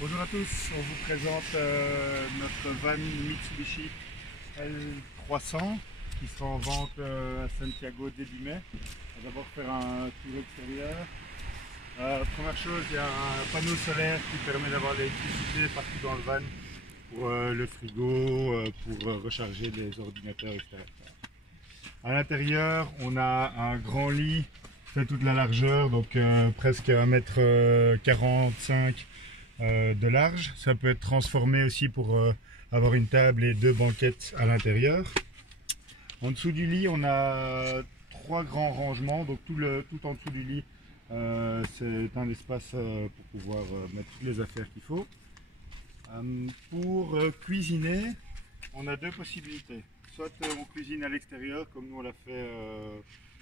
Bonjour à tous, on vous présente notre van Mitsubishi L300 qui sera en vente à Santiago début mai. On va d'abord faire un tour extérieur. Première chose, il y a un panneau solaire qui permet d'avoir l'électricité partout dans le van pour le frigo, pour recharger les ordinateurs, etc. À l'intérieur, on a un grand lit fait toute la largeur, donc presque 1,45 m de large. Ça peut être transformé aussi pour avoir une table et deux banquettes à l'intérieur. En dessous du lit, on a trois grands rangements, donc tout en dessous du lit, c'est un espace pour pouvoir mettre toutes les affaires qu'il faut. Pour cuisiner, on a deux possibilités. Soit on cuisine à l'extérieur, comme nous on l'a fait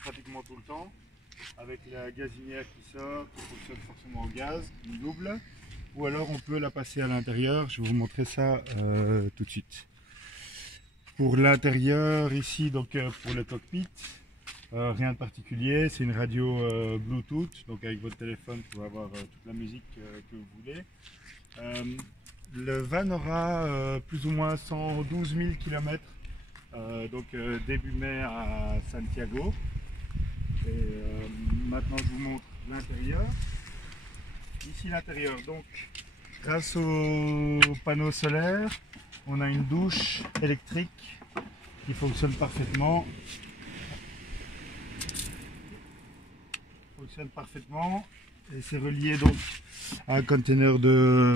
pratiquement tout le temps, avec la gazinière qui sort, qui fonctionne forcément au gaz, une double. Ou alors on peut la passer à l'intérieur, je vais vous montrer ça tout de suite. Pour l'intérieur ici, donc pour le cockpit, rien de particulier, c'est une radio Bluetooth, donc avec votre téléphone vous pouvez avoir toute la musique que vous voulez. Le van aura plus ou moins 112 000 km, donc début mai à Santiago. Et maintenant je vous montre l'intérieur. Ici l'intérieur, donc grâce au panneau solaire, on a une douche électrique qui fonctionne parfaitement. Et c'est relié donc à un conteneur de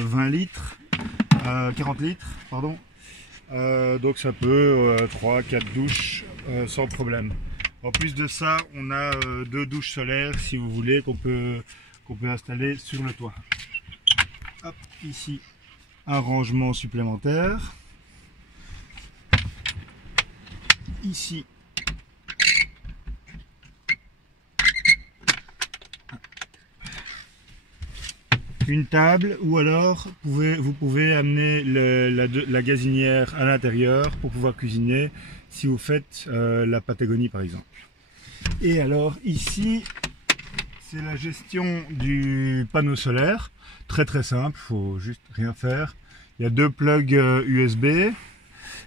40 litres, pardon. Donc ça peut 3-4 douches sans problème. En plus de ça, on a deux douches solaires si vous voulez qu'on peut installer sur le toit. Hop, ici un rangement supplémentaire. Ici une table, ou alors vous pouvez amener la gazinière à l'intérieur pour pouvoir cuisiner si vous faites la Patagonie par exemple. Et alors ici, c'est la gestion du panneau solaire, très simple, il faut juste rien faire. Il y a deux plugs USB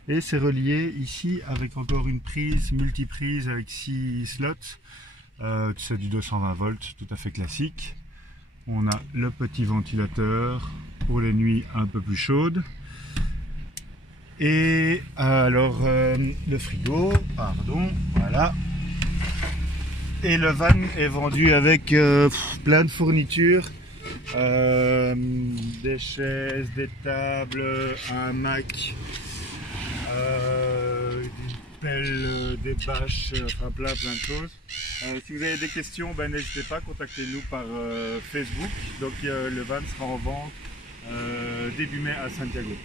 et c'est relié ici avec encore une prise multiprise avec 6 slots. C'est du 220 volts, tout à fait classique. On a le petit ventilateur pour les nuits un peu plus chaudes. Et alors le frigo, pardon, voilà. Et le van est vendu avec plein de fournitures, des chaises, des tables, un Mac, une pelle, des bâches, enfin plein de choses. Si vous avez des questions, ben, n'hésitez pas, contactez-nous par Facebook. Donc le van sera en vente début mai à Santiago.